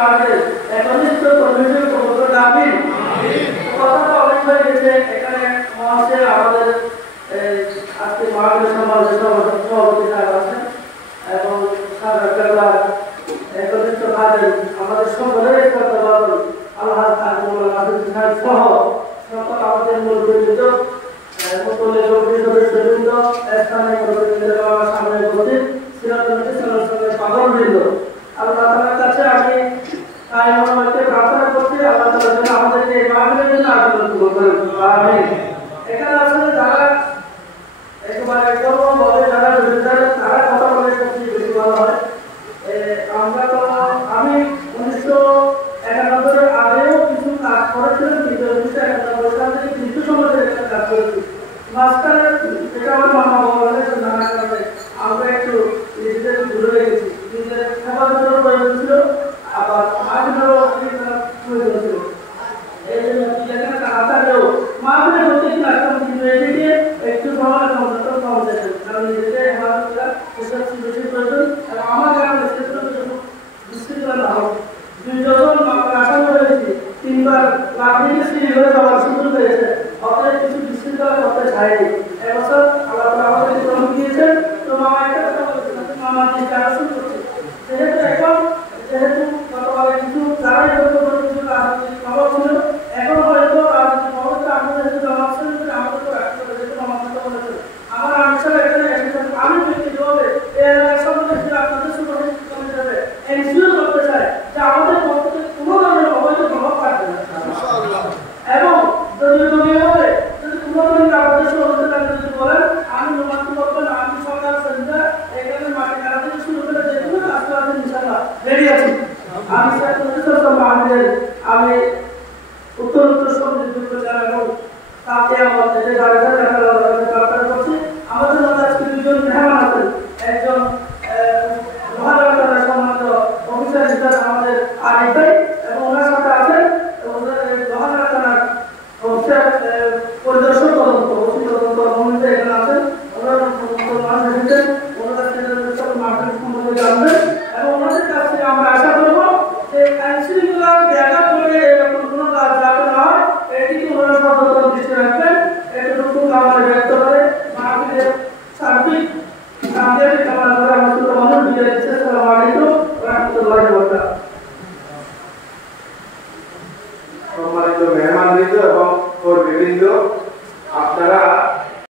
আমাদের একনিষ্ঠ পরিবেশের কবুতর দাবি কথাটা অনেক হয়ে গেছে। এখানে মহাশে আমাদের আজকে মহাবীর সমাজের সভাপতি সাহেব আছেন এবং একনিষ্ঠ ভাবে আমাদের সকলের কর্তব্য আল্লাহ সহ সকল আমাদের মূলবৃন্দ সদস্যবৃন্দ স্থানীয় সামনে উপস্থিত পাগলবৃন্দ, আল্লাহ তাআলার কাছে আমি প্রার্থনা করছি আল্লাহ তাআলা যেন আমাদেরকে এই মাহফিলের জন্য আশীর্বাদ করেন। আমিন। এখানে আসলে যারা একেবারে কর্মভাবে যারা তারা কথা বলে সবচেয়ে বেশি ভালো হয়। আমরা তো আমি 1991 আগেও কিছু কাজ করেছিলাম, কিন্তু 1991 সাল থেকে কিছু সময় একটা কাজ করেছি। মাঝখানে যেটা আমার মামা বলেন নানা কারণে আমরা একটু নিজেদের দূরে রেখেছি, নিজেদের হেফাজতের প্রয়োজন ছিল, আবার মাঝখানেও প্রয়োজন ছিল। এই জন্য যেখানে তারা থাকলেও মাঝখানে হতে আসতাম, কিন্তু এদিকে একটু সময় কম যেতেন, কারণ নিজেদের হেফাজতটা বেশি প্রয়োজন এবং আমার গ্রামের ক্ষেত্রে বিশৃঙ্খলা না হোক। 2 জন মাকে আশা করেছি, 3 বার লাফিয়ে সিঁড়ি হয়ে যাওয়ার সুযোগ পেয়েছে, অতএব কিছু বিশৃঙ্খলা করতে চাইনি। এবছর আল্লাহ তাআলা আমাদেরকে তৌফিক দিয়েছেন। তো মামা একটা কথা বলেছেন, মামা দিকে আসুন করছে যেহেতু গতকালে কিছু যারাই কিছু রাজনৈতিক প্রভাব ছিল, এখন হয়তো রাজনৈতিক প্রভাবটা আমাদের জমা ছিল, আমাদের তো রাখতে হবে, যেহেতু মামা কথা বলেছেন। আমার আনসার এখানে এসেছেন, আমি ব্যক্তিগতভাবে এই এলাকার সম্বন্ধে আপনাদের সুপারিশ হিসেবে এনশিওর করতে চাই যে আমাদের পক্ষ থেকে কোনো ধরনের অবৈধ প্রভাব থাকবে না এবং যদি কোনো ধরনের আমাদের সহযোগিতা যদি বলেন আমি নোমান্তি করবেন, আমি সরকার সেন্টার এখানে মাটি কাটা থেকে শুরু করে যে কোনো কাজ করাতে ইনশাআল্লাহ রেডি আছি। আমি উত্তর সমৃদ্ধ এবং তাতে আমাদের প্রার্থনা করছি। আমাদের মধ্যে আজকে 2 জন মেহমান আছেন, একজন মহারাষ্ট্রের সম্মানিত অফিসার হিসেবে আমাদের আরিফ ভাই এবং ওনার সাথে আছেন মহারাষ্ট্রের অফিসার পরিদর্শন তদন্ত মন্ত্রী এখানে আছেন, ওনারা মানুষ এসেছেন, ওনারা মার্কেট সম্বন্ধে জানবেন এবং ওনাদের কাছ থেকে আমরা আশা করবো যে আইনশৃঙ্খলা ব্যাঘাত করে এরকম কোনো কাজ যাতে না হয় এদিকে ওনারা সতর্ক দৃষ্টি রাখবেন। এতটুকু আমাদের ব্যক্ত করে মাহফিলের সার্বিক কামযাবি কামনা করে আমার মানুষ বিদায়